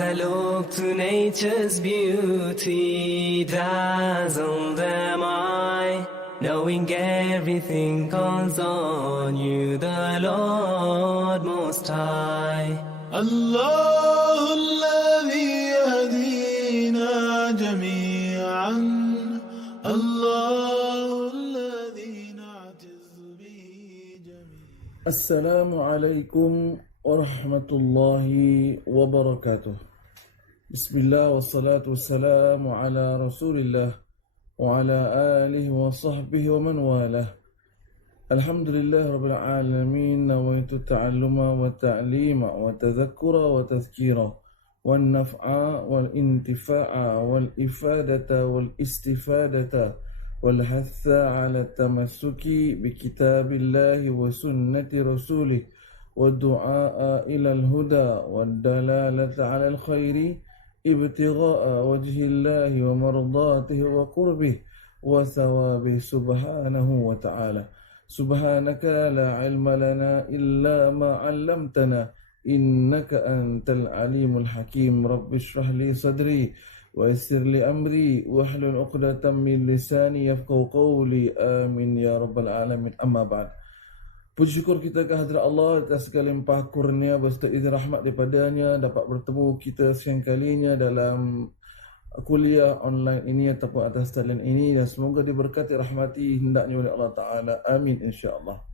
I look to nature's beauty, dazzled am I, knowing everything calls on you, the Lord Most High. الله الذي يهدينا جميعا الله الذي نعتز به جميعا. السلام عليكم ورحمة الله وبركاته. بسم الله والصلاة والسلام على رسول الله وعلى آله وصحبه ومن والاه. الحمد لله رب العالمين. نويت التعلم والتعليم والتذكر وتذكيرا والنفع والانتفاع والإفادة والاستفادة والحث على التمسك بكتاب الله وسنة رسوله والدعاء إلى الهدى والدلالة على الخير ابتغاء وجه الله ومرضاته وقربه وثوابه سبحانه وتعالى. سبحانك لا علم لنا إلا ما علمتنا إنك أنت العليم الحكيم. رب اشرح لي صدري ويسر لي أمري واحلل عقدة من لساني يفقهوا قولي آمين يا رب العالمين. أما بعد. Puji syukur kita ke hadirat Allah atas segala limpah kurnia berserta izin rahmat daripadanya dapat bertemu kita sekian kalinya dalam kuliah online ini ataupun atas talian ini, dan semoga diberkati rahmati hendaknya oleh Allah Ta'ala. Amin insya-Allah.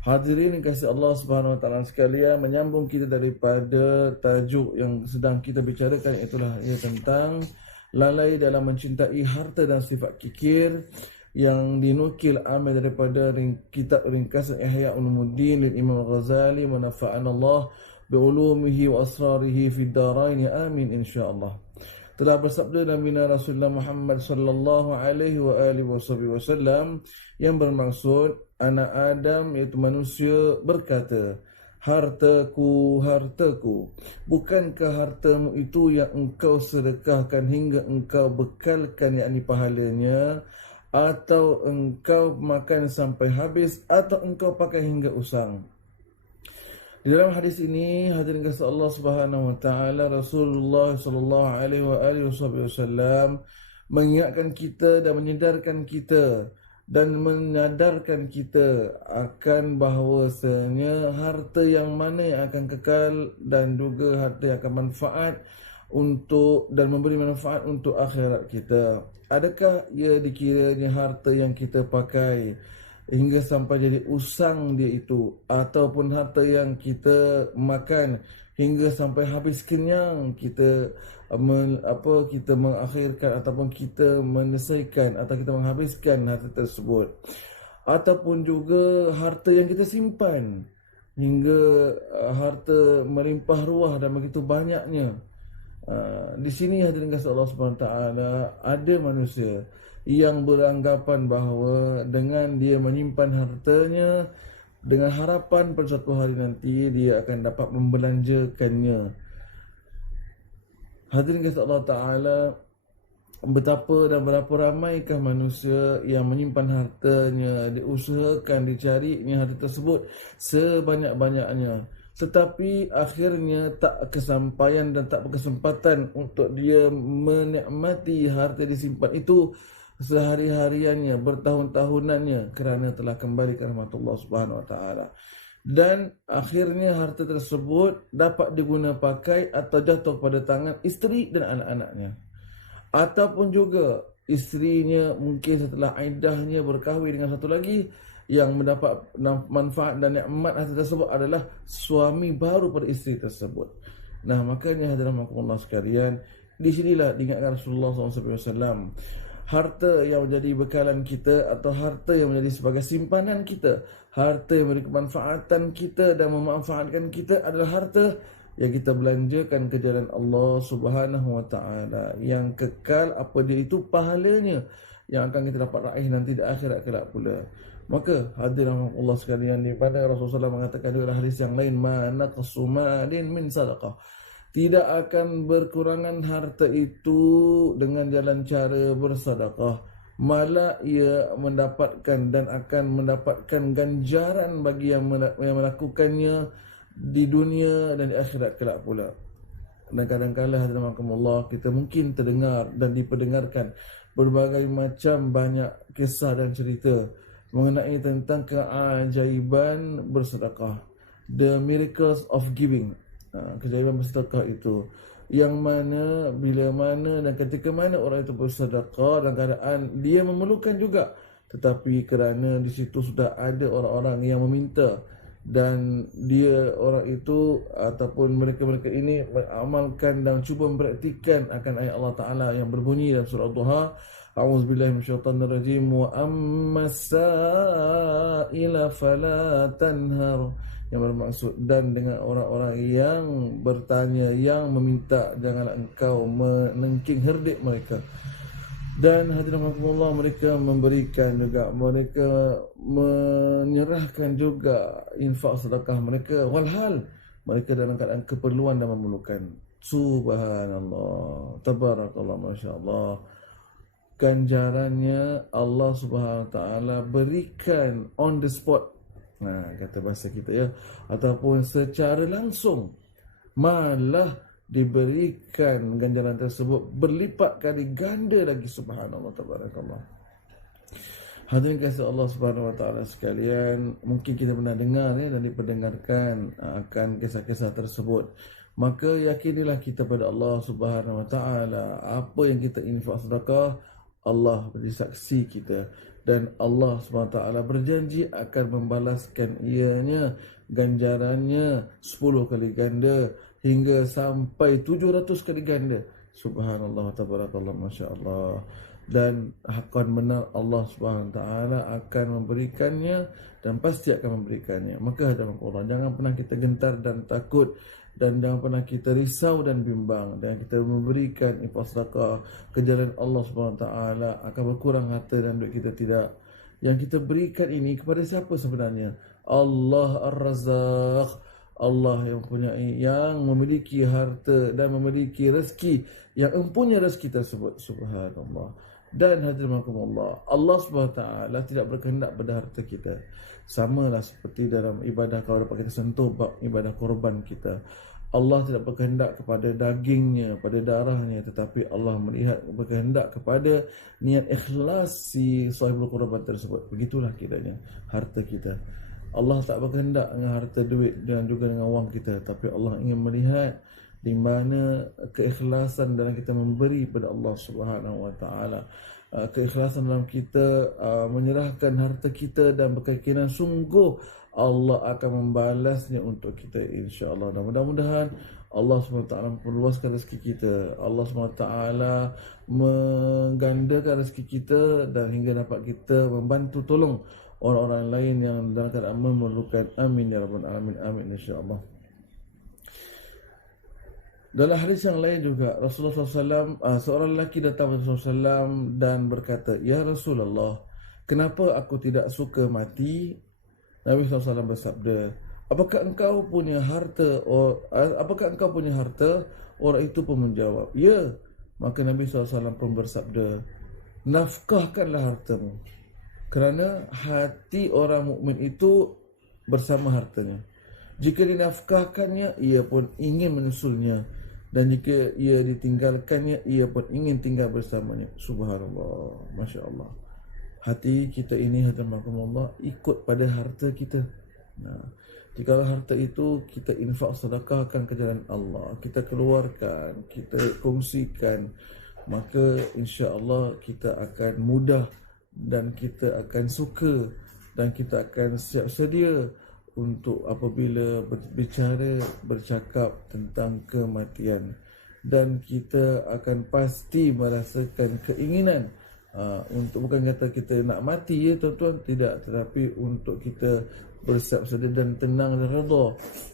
Hadirin kasih Allah Subhanahu Wa Ta'ala sekalian, menyambung kita daripada tajuk yang sedang kita bicarakan, itulah ia tentang lalai dalam mencintai harta dan sifat kikir, yang dinukil ambil daripada kitab ringkasan Ihya Ulumuddin lil Imam Ghazali, wa nafa'ana Allah bi ulumihi wa asrarihi fid darain amin insyaallah. Telah bersabda Nabi Rasulullah Muhammad sallallahu alaihi wa alihi wasallam yang bermaksud anak Adam iaitu manusia berkata, hartaku, hartaku, bukankah hartamu itu yang engkau sedekahkan hingga engkau bekalkan yakni pahalanya, atau engkau makan sampai habis, atau engkau pakai hingga usang. Di dalam hadis ini, hadirin kasih Allah Subhanahu Wa Taala, Rasulullah Sallallahu Alaihi Wasallam mengingatkan kita dan menyedarkan kita dan menyadarkan kita akan bahawasanya harta yang mana yang akan kekal dan juga harta yang akan manfaat untuk dan memberi manfaat untuk akhirat kita. Adakah ia dikiranya harta yang kita pakai hingga sampai jadi usang dia itu, ataupun harta yang kita makan hingga sampai habis kenyang, kita kita mengakhirkan ataupun kita menyelesaikan atau kita menghabiskan harta tersebut, ataupun juga harta yang kita simpan hingga harta melimpah ruah dan begitu banyaknya. Di sini hadirin kasih Allah Subhanahu Taala, ada manusia yang beranggapan bahawa dengan dia menyimpan hartanya dengan harapan pada suatu hari nanti dia akan dapat membelanjakannya. Hadirin kasih Allah Taala, betapa dan berapa ramaikah manusia yang menyimpan hartanya, diusahakan dicarinya harta tersebut sebanyak-banyaknya, tetapi akhirnya tak kesampaian dan tak berkesempatan untuk dia menikmati harta disimpan itu sehari-hariannya, bertahun-tahunannya, kerana telah kembali ke rahmatullah Subhanahu Wa Taala. Dan akhirnya harta tersebut dapat diguna pakai atau jatuh pada tangan isteri dan anak-anaknya, ataupun juga isterinya mungkin setelah iddahnya berkahwin dengan satu lagi, yang mendapat manfaat dan nikmat harta tersebut adalah suami baru pada isteri tersebut. Nah, makanya hadirin Allah sekalian, di sinilah diingatkan Rasulullah SAW, harta yang menjadi bekalan kita atau harta yang menjadi sebagai simpanan kita, harta yang memberi kemanfaatan kita dan memanfaatkan kita adalah harta yang kita belanjakan ke jalan Allah Subhanahu Wa Taala, yang kekal apa dia itu pahalanya yang akan kita dapat raih nanti di akhirat kelak pula. Maka hadirin Allah sekalian, di mana Rasulullah mengatakan dalam hadis yang lain, mana qasumalin min sadaqah, tidak akan berkurangan harta itu dengan jalan cara bersedekah, malah ia mendapatkan dan akan mendapatkan ganjaran bagi yang melakukannya di dunia dan di akhirat kelak pula. dan kadang-kadang hadirin kita mungkin terdengar dan diperdengarkan berbagai macam banyak kisah dan cerita mengenai tentang keajaiban bersedekah, the miracles of giving, keajaiban bersedekah itu, yang mana bila mana dan ketika mana orang itu bersedekah dalam keadaan dia memerlukan juga, tetapi kerana di situ sudah ada orang-orang yang meminta dan dia orang itu ataupun mereka-mereka ini mengamalkan dan cuba mempraktikkan akan ayat Allah Ta'ala yang berbunyi dalam surah Duha, a'udzubillahi minasyaitanirrajim, wa ammas sa'ila fala tanhar, yang bermaksud dan dengan orang-orang yang bertanya, yang meminta, janganlah engkau menengking herdik mereka. Dan hadirin rahimakumullah, mereka memberikan juga, mereka menyerahkan juga infak sedekah mereka, walhal mereka dalam keadaan keperluan dan memerlukan. Subhanallah, tabarakallah, masya-Allah. Ganjarannya Allah Subhanahu Wa Taala berikan on the spot, kata bahasa kita ya, ataupun secara langsung, malah diberikan ganjaran tersebut berlipat kali ganda lagi. Subhanallah, tabarakallah. Hadirin kasih Allah Subhanahu Wa Taala sekalian, mungkin kita pernah dengar dan diperdengarkan akan kisah-kisah tersebut. Maka yakinilah kita pada Allah Subhanahu Wa Taala, apa yang kita infak sedekah, Allah menjadi saksi kita, dan Allah Subhanahu Wa Taala berjanji akan membalaskan ianya ganjarannya 10 kali ganda hingga sampai 700 kali ganda. Subhanallah, tabarakallah, masya-Allah. Dan akan benar Allah Subhanahu Wa Taala akan memberikannya dan pasti akan memberikannya. Maka Allah, jangan pernah kita gentar dan takut, dan jangan pernah kita risau dan bimbang. Dan kita memberikan infak sedekah ke jalan Allah Subhanahu Wa Taala, akan berkurang harta dan duit kita tidak. Yang kita berikan ini kepada siapa sebenarnya? Allah Ar-Razzaq, Allah yang mempunyai, yang memiliki harta dan memiliki rezeki, yang empunya rezeki tersebut. Subhanallah. Dan hadirin Allah, Allah Subhanahu Taala tidak berkehendak pada harta kita. Samalah seperti dalam ibadah, kalau dapat kita sentuh bab ibadah korban kita, Allah tidak berkehendak kepada dagingnya, pada darahnya, tetapi Allah melihat berkehendak kepada niat ikhlas si sahibul korban tersebut. Begitulah kiranya harta kita. Allah tak berkehendak dengan harta duit dan juga dengan wang kita, tapi Allah ingin melihat di mana keikhlasan dalam kita memberi pada Allah Subhanahu Wa Taala, keikhlasan dalam kita menyerahkan harta kita, dan berkeyakinan sungguh Allah akan membalasnya untuk kita, insya-Allah. Dan mudah-mudahan Allah SWT memperluaskan rezeki kita, Allah SWT menggandakan rezeki kita, dan hingga dapat kita membantu tolong orang-orang lain yang dalam keadaan memerlukan. Amin ya rabbal alamin, amin insya-Allah. Dalam hadis yang lain juga, Rasulullah SAW, seorang lelaki datang kepada Rasulullah SAW dan berkata, "Ya Rasulullah, kenapa aku tidak suka mati?" Nabi SAW bersabda, "Apakah engkau punya harta?" Apakah engkau punya harta? Orang itu pun menjawab, "Ya." Maka Nabi SAW pun bersabda, "Nafkahkanlah hartamu, kerana hati orang mukmin itu bersama hartanya. Jika dinafkahkannya, ia pun ingin menyusulnya, dan jika ia ditinggalkannya, ia pun ingin tinggal bersamanya." Subhanallah, masya Allah. Hati kita ini, hadirin ikut pada harta kita. Jika harta itu kita infak sedekahkan ke jalan Allah, kita keluarkan, kita kongsikan, maka insya-Allah kita akan mudah, dan kita akan suka, dan kita akan siap sedia untuk apabila bercakap tentang kematian, dan kita akan pasti merasakan keinginan untuk, bukan kata kita nak mati ya tuan-tuan, tidak, tetapi untuk kita bersiap sedia dan tenang dan redha.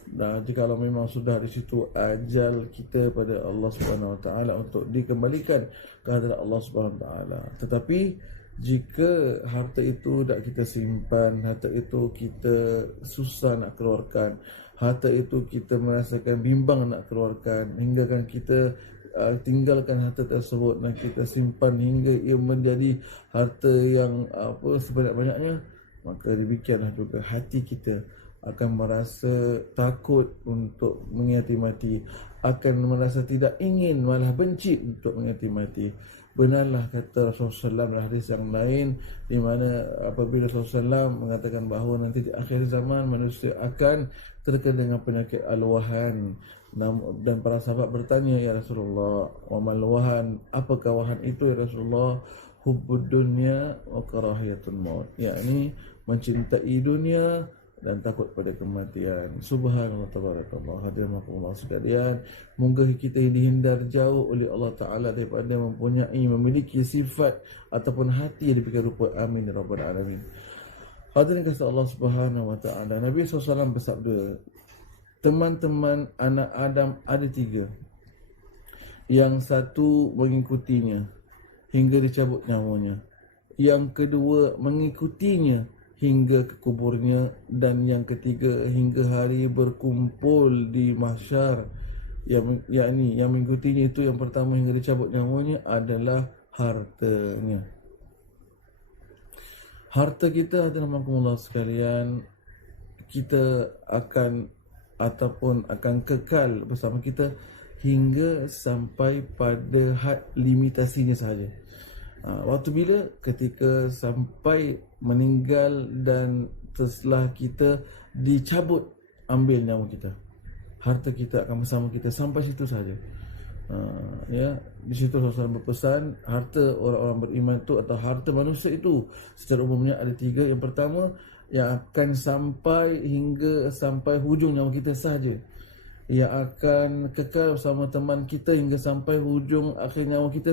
Dan jika memang sudah di situ ajal kita pada Allah Subhanahu Wa Taala untuk dikembalikan ke hadirat Allah Subhanahu Wa Taala. Tetapi jika harta itu tak kita simpan, harta itu kita susah nak keluarkan, harta itu kita merasakan bimbang nak keluarkan, hingga kan kita tinggalkan harta tersebut dan kita simpan hingga ia menjadi harta yang sebanyak-banyaknya, maka demikianlah juga hati kita. akan merasa takut untuk mengingati mati, akan merasa tidak ingin, malah benci untuk mengingati mati. Benarlah kata Rasulullah SAW hadis yang lain, di mana apabila Rasulullah SAW mengatakan bahawa nanti di akhir zaman manusia akan terkena dengan penyakit al-wahan. Dan para sahabat bertanya, ya Rasulullah, wa mal wahan, apakah wahan itu ya Rasulullah? Hubbud dunya wa karahiyatul maut, yakni mencintai dunia dan takut pada kematian. Subhanallah, tabarakallah. Hadirin Allah sekalian, moga kita dihindar jauh oleh Allah Ta'ala daripada memiliki sifat ataupun hati yang demikian rupa. Amin ya rabbal alamin. Hadirin kasih Allah Subhanahu wa Ta'ala, Nabi SAW bersabda, teman-teman anak Adam ada 3. Yang satu mengikutinya hingga dicabut nyawanya, yang kedua mengikutinya hingga ke kuburnya, dan yang ketiga hingga hari berkumpul di mahsyar. Yang mengikutinya itu, yang pertama hingga dicabut nyawanya adalah hartanya. Harta kita adalah, rahmatullah sekalian, kita akan ataupun akan kekal bersama kita hingga sampai pada had limitasinya sahaja. Waktu bila? Ketika sampai meninggal dan setelah kita dicabut ambil nyawa kita, harta kita akan bersama kita sampai situ saja. Ya, di situ Rasulullah berpesan, harta orang-orang beriman itu atau harta manusia itu secara umumnya ada 3. Yang pertama, yang akan sampai hujung nyawa kita saja, yang akan kekal bersama teman kita hingga sampai hujung akhir nyawa kita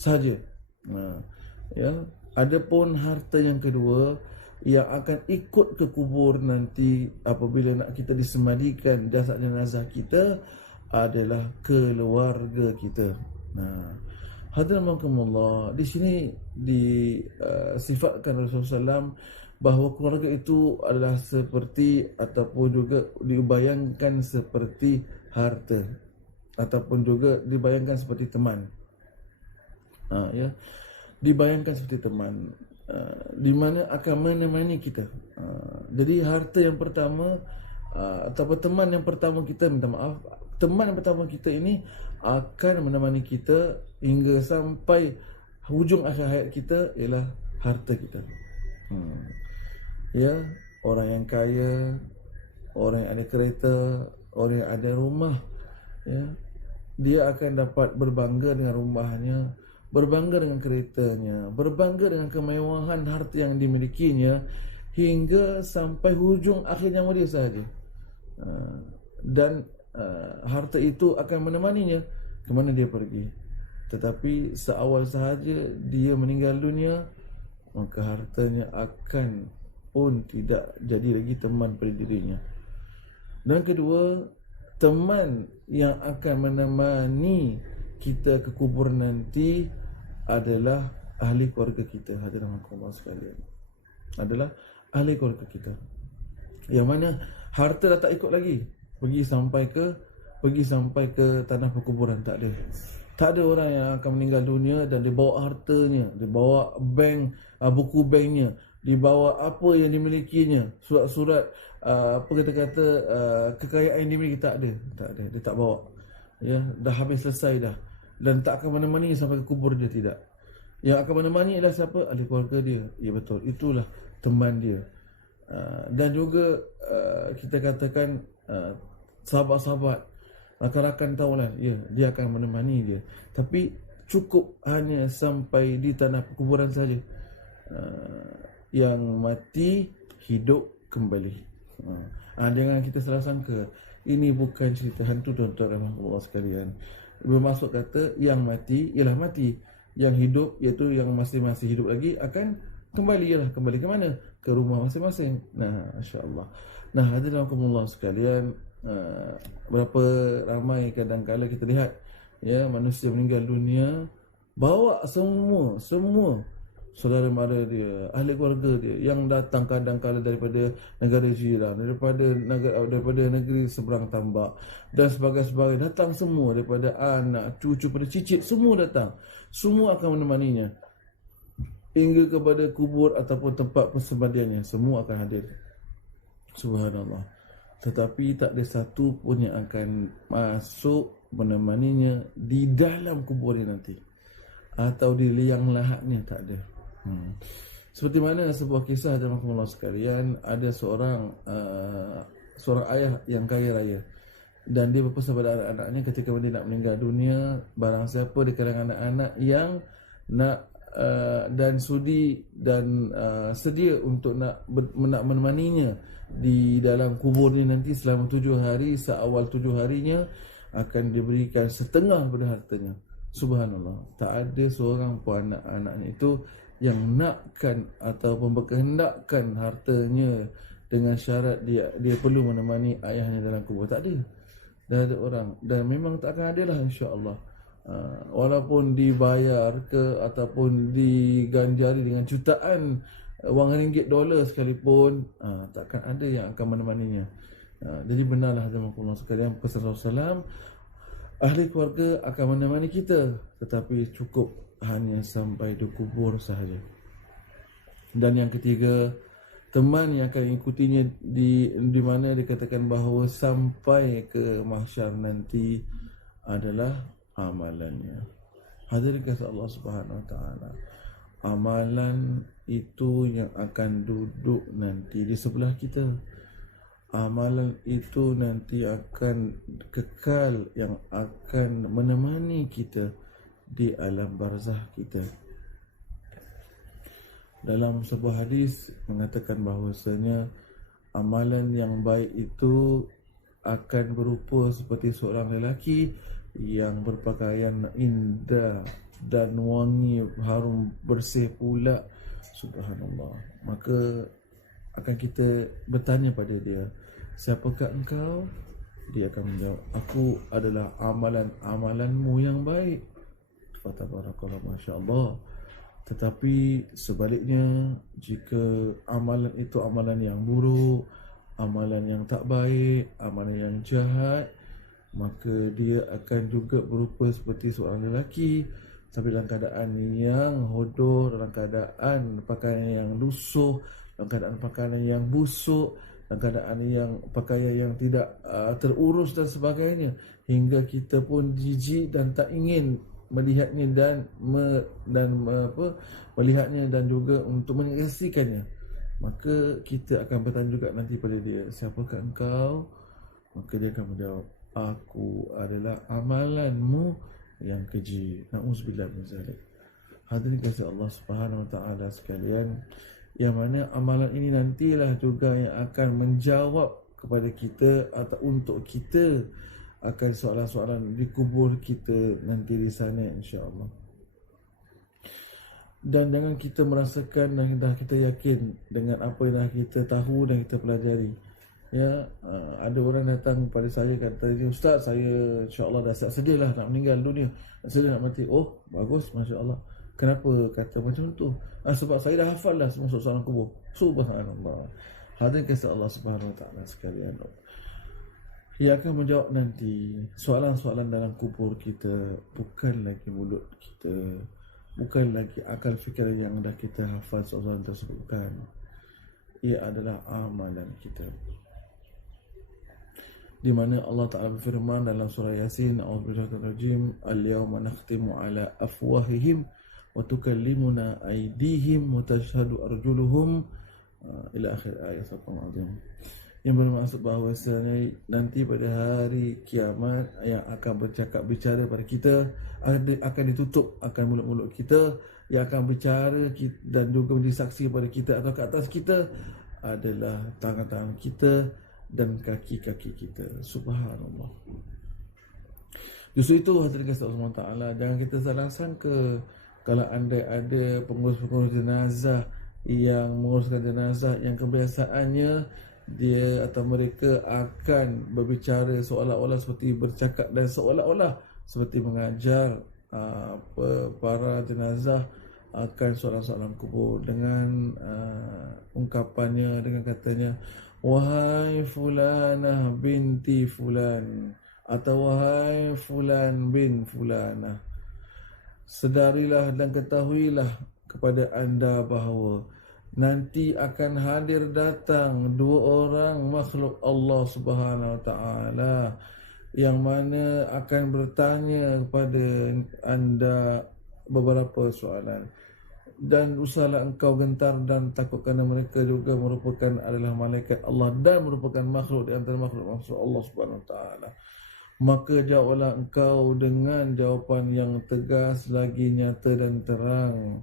saja. Ya, adapun harta yang kedua yang akan ikut ke kubur nanti apabila nak kita disemadikan jasad jenazah kita adalah keluarga kita. Hadirin rahimakumullah, di sini disifatkan Rasulullah SAW bahawa keluarga itu adalah seperti ataupun juga dibayangkan seperti harta ataupun juga dibayangkan seperti teman. Ya, dibayangkan seperti teman, di mana akan menemani kita. Jadi harta yang pertama ataupun teman yang pertama kita, teman yang pertama kita ini akan menemani kita hingga sampai hujung akhir hayat kita ialah harta kita. Ya, orang yang kaya, orang yang ada kereta, orang yang ada rumah, ya, dia akan dapat berbangga dengan rumahnya, berbangga dengan keretanya, berbangga dengan kemewahan harta yang dimilikinya hingga sampai hujung akhir nyawa dia sahaja. Dan harta itu akan menemaninya ke mana dia pergi. Tetapi seawal sahaja dia meninggal dunia, maka hartanya akan pun tidak jadi lagi teman pada dirinya. Dan kedua, teman yang akan menemani kita ke kubur nanti adalah ahli keluarga kita. Hadirin Allah sekalian, adalah ahli keluarga kita, yang mana harta dah tak ikut lagi pergi sampai ke tanah perkuburan. Tak ada orang yang akan meninggal dunia dan dibawa hartanya, dibawa bank, buku banknya, dibawa apa yang dimilikinya, surat-surat kekayaan yang dimiliki. Tak ada, dia tak bawa. Ya, dah habis, selesai dah, dan tak akan menemani sampai ke kubur dia, tidak. Yang akan menemani adalah siapa? Ahli keluarga dia. Ya betul, itulah teman dia. Dan juga kita katakan sahabat-sahabat, rakan-rakan tahulah, ya, dia akan menemani dia. Tapi cukup hanya sampai di tanah kuburan saja. Yang mati hidup kembali. Jangan kita salah sangka, ini bukan cerita hantu, tuan-tuan Allah sekalian. Bermaksud kata yang mati ialah mati, yang hidup iaitu yang masih hidup lagi akan kembali. Ialah kembali ke mana? Ke rumah masing-masing. Masya-Allah. Hadirin Allah sekalian, berapa ramai kadang-kala kita lihat, ya, manusia meninggal dunia bawa semua saudara mara dia, ahli keluarga dia yang datang kadang-kala daripada negara jiran, daripada negeri seberang tambak dan sebagainya, datang semua, daripada anak, cucu, pada cicit, semua datang. Semua akan menemaninya hingga kepada kubur ataupun tempat persembadiannya, semua akan hadir. Subhanallah. Tetapi tak ada satu pun yang akan masuk menemaninya di dalam kubur dia nanti, atau di liang lahatnya, tak ada. Seperti mana sebuah kisah dalam Allah sekalian, ada seorang ayah yang kaya raya, dan dia berpesan pada anak-anaknya ketika dia nak meninggal dunia, barang siapa di kalangan anak-anak yang nak dan sudi dan sedia untuk nak menemaninya di dalam kuburnya nanti selama 7 hari, seawal 7 harinya akan diberikan setengah daripada hartanya. Subhanallah, tak ada seorang pun anak-anaknya itu yang nakkan ataupun berkehendakkan hartanya dengan syarat dia perlu menemani ayahnya dalam kubur. Tak ada. Dah ada orang, dan memang tak akan ada lah, insya-Allah. Walaupun dibayar ke ataupun diganjari dengan jutaan wang ringgit, dolar sekalipun, takkan ada yang akan menemaninya. Jadi benarlah Allah sekalian pesan Rasulullah, ahli keluarga akan menemani kita, tetapi cukup hanya sampai di kubur sahaja. Dan yang ketiga, teman yang akan ikutinya di mana dikatakan bahawa sampai ke mahsyar nanti adalah amalannya. Hadirin kasih Allah Subhanahu Wa Taala, amalan itu yang akan duduk nanti di sebelah kita. Amalan itu nanti akan kekal, yang akan menemani kita di alam barzah kita. Dalam sebuah hadis mengatakan bahawasanya amalan yang baik itu akan berupa seperti seorang lelaki yang berpakaian indah dan wangi, harum bersih pula. Subhanallah. Maka akan kita bertanya pada dia, siapakah engkau? Dia akan menjawab, aku adalah amalan-amalanmu yang baik. Fatabarakallah, masya-Allah. Tetapi sebaliknya, jika amalan itu amalan yang buruk, amalan yang tak baik, amalan yang jahat, maka dia akan juga berupa seperti seorang lelaki tapi dalam keadaan yang hodoh, dalam keadaan pakaian yang lusuh, dalam keadaan pakaian yang busuk, dalam keadaan yang pakaian yang tidak terurus dan sebagainya, hingga kita pun jijik dan tak ingin melihatnya melihatnya dan juga untuk menyaksikannya. Maka kita akan bertanya juga nanti pada dia, siapakah engkau? Maka dia akan menjawab, aku adalah amalanmu yang keji. Na'udzubillah min zalik. Hadirin kasih Allah Subhanahu Wa Taala sekalian, yang mana amalan ini nantilah juga yang akan menjawab kepada kita atau untuk kita akan soalan-soalan di kubur kita nanti di sana, insya-Allah. Dan jangan kita merasakan dan dah kita yakin dengan apa yang dah kita tahu dan kita pelajari. Ya, ada orang datang pada saya kata, Ustaz, saya insya-Allah dah sedia lah nak meninggal dunia, sedia nak mati. Oh, bagus, masya-Allah. Kenapa kata macam tu? Sebab saya dah hafal dah semua soalan kubur. Subhanallah. Hadirin kasih Allah Subhanahu Wa Taala sekalian, ia akan menjawab nanti soalan-soalan dalam kubur kita bukan lagi mulut kita, bukan lagi akal fikiran yang dah kita hafal soalan tersebut, bukan. Ia adalah amalan kita. Di mana Allah Ta'ala berfirman dalam surah Yasin, A'udzubillahi al-yawma nakhtimu ala afwahihim wa tukallimuna aydihim wa tashhadu arjuluhum ila akhir ayat al-azim. Yang bermaksud bahawasanya nanti pada hari kiamat yang akan bicara pada kita, akan ditutup akan mulut-mulut kita, yang akan bicara dan juga menjadi saksi kepada kita atau ke atas kita adalah tangan-tangan kita dan kaki-kaki kita. Subhanallah. Justru itu hadirin kasih Allah Taala, jangan kita salah sangka kalau andai ada pengurus-pengurus jenazah yang menguruskan jenazah yang kebiasaannya dia atau mereka akan berbicara seolah-olah seperti bercakap dan seolah-olah seperti mengajar para jenazah akan soalan-soalan kubur dengan ungkapannya, dengan katanya, wahai fulanah binti fulan, atau wahai fulan bin fulanah, sedarilah dan ketahuilah kepada anda bahawa nanti akan hadir datang dua orang makhluk Allah Subhanahu Wa Taala yang mana akan bertanya kepada anda beberapa soalan. Dan usahlah engkau gentar dan takut, kerana mereka juga merupakan adalah malaikat Allah dan merupakan makhluk di antara makhluk Allah Subhanahu Wa Taala. Maka jawablah engkau dengan jawapan yang tegas lagi nyata dan terang,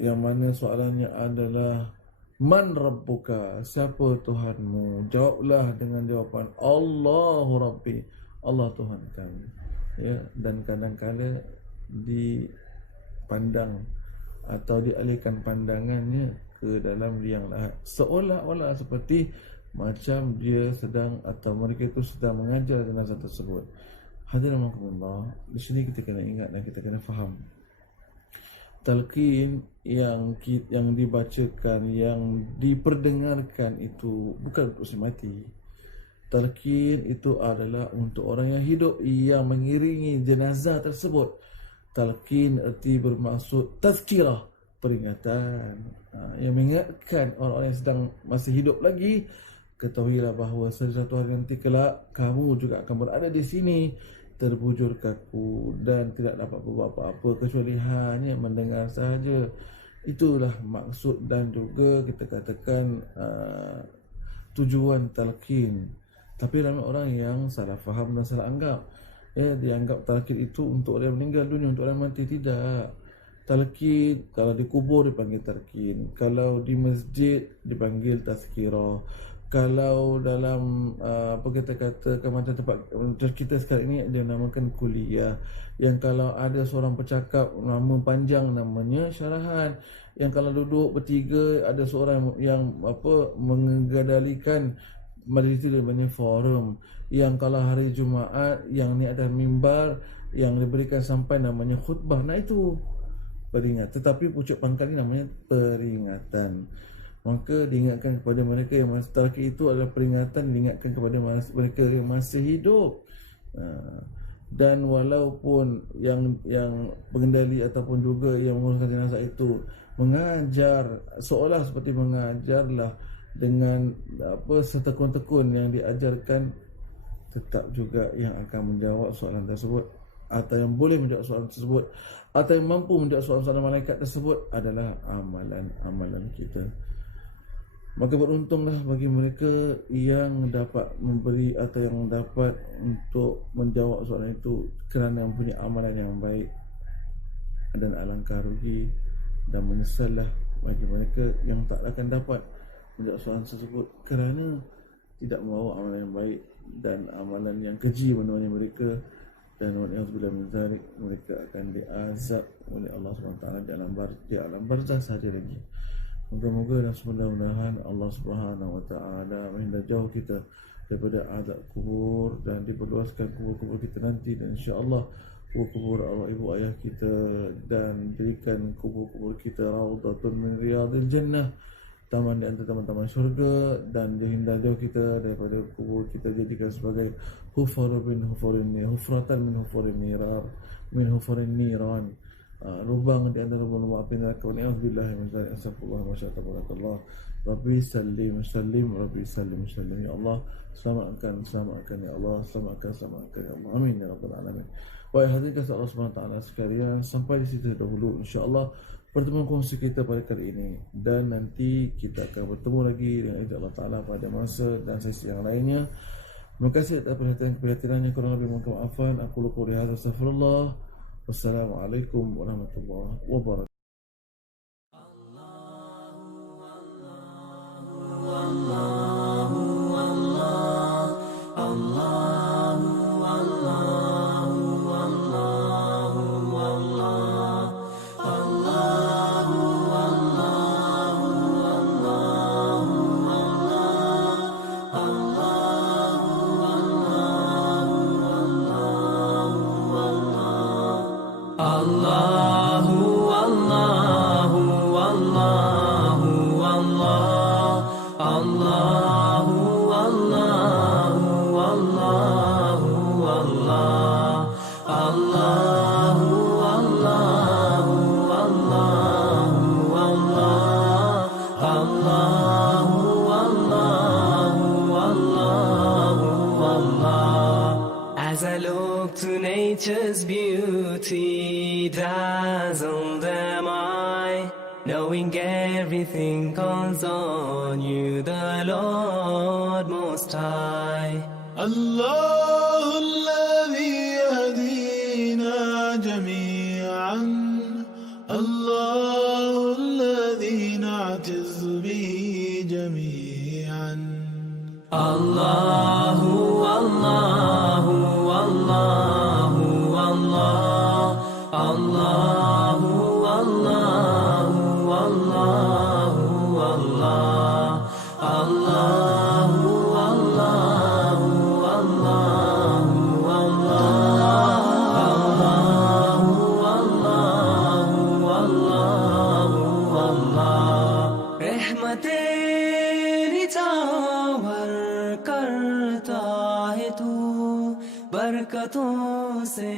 yang mana soalannya adalah man rabbuka, siapa Tuhanmu? Jawablah dengan jawapan Allahu Rabbi, Allah Tuhan kami. Ya, dan kadang-kadang dipandang atau dialihkan pandangannya ke dalam liang lahat, seolah-olah seperti macam dia sedang atau mereka itu sedang mengajar jenazah tersebut. Hadirin rahmatullah, di sini kita kena ingat dan kita kena faham, talqin yang dibacakan, yang diperdengarkan itu bukan untuk si mati. Talqin itu adalah untuk orang yang hidup yang mengiringi jenazah tersebut. Talqin erti bermaksud tazkirah, peringatan, yang mengingatkan orang-orang yang sedang masih hidup lagi. Ketahuilah bahawa satu hari nanti kelak kamu juga akan berada di sini terbujur kaku dan tidak dapat berbuat apa-apa kecuali hanya mendengar sahaja. Itulah maksud dan juga kita katakan tujuan talqin. Tapi ramai orang yang salah faham dan salah anggap. Dianggap talqin itu untuk orang yang meninggal dunia, untuk orang mati. Tidak. Talqin kalau dikubur dipanggil talqin, kalau di masjid dipanggil tazkirah, kalau dalam apa kita katakan macam tempat kita sekarang ini dia namakan kuliah, yang kalau ada seorang bercakap nama panjang namanya syarahan, yang kalau duduk bertiga ada seorang yang mengendalikan majlis itu namanya forum, yang kalau hari Jumaat yang ni ada mimbar yang diberikan sampai namanya khutbah. Nah itu peringatan, tetapi pucuk pangkal ini namanya peringatan. Maka diingatkan kepada mereka yang masih talqin itu adalah peringatan, diingatkan kepada mereka yang masih hidup. Dan walaupun yang pengendali ataupun juga yang menguruskan jenazah itu mengajar, seolah seperti mengajarlah dengan setekun-tekun yang diajarkan, tetap juga yang akan menjawab soalan tersebut, atau yang boleh menjawab soalan tersebut, atau yang mampu menjawab soalan-soalan malaikat tersebut adalah amalan-amalan kita. Maka beruntunglah bagi mereka yang dapat memberi atau yang dapat untuk menjawab soalan itu kerana mempunyai amalan yang baik. Dan alangkah rugi dan menyesallah bagi mereka yang tak akan dapat menjawab soalan tersebut kerana tidak membawa amalan yang baik dan amalan yang keji menemani mereka. Dan wa'alaikumsalam min zalik, mereka akan diazab oleh Allah SWT di alam barzah sahaja lagi. Moga-moga dan mudah-mudahan Allah Subhanahu Wa Taala menghindar jauh kita daripada azab kubur dan diperluaskan kubur-kubur kita nanti, dan insya-Allah kubur-kubur arwah ibu ayah kita, dan jadikan kubur-kubur kita raudhatun min riyadil jannah, taman di antara taman-taman syurga, dan dihindar jauh kita daripada kubur kita jadikan sebagai hufratan min hufurin niran, lubang di antara lubang api neraka. Alhamdulillah min dzalik, astagfirullah wa syatabaratullah. Rabbi sallim Rabbi sallim ya Allah, selamatkan ya Allah, selamatkan ya Allah, amin ya rabbal alamin. Wahai hadirin kasih Allah SWT sekalian, sampai di situ dahulu insya-Allah pertemuan kongsi kita pada kali ini, dan nanti kita akan bertemu lagi dengan izin Allah Taala pada masa dan sesi yang lainnya. Terima kasih atas perhatiannya, kurang lebih mohon maafan. Aku lupa lihat, astagfirullah. Wassalamualaikum warahmatullahi wabarakatuh. Allahu Allah. As I look to nature's beauty, dazzled am I, knowing everything calls on you, the Lord Most High. الله الذي يهدينا جميعا الله الذي نعتز به جميعا الله الله الله الله الله الله الله الله الله रहमतें निछावर करता है तू बरकतों से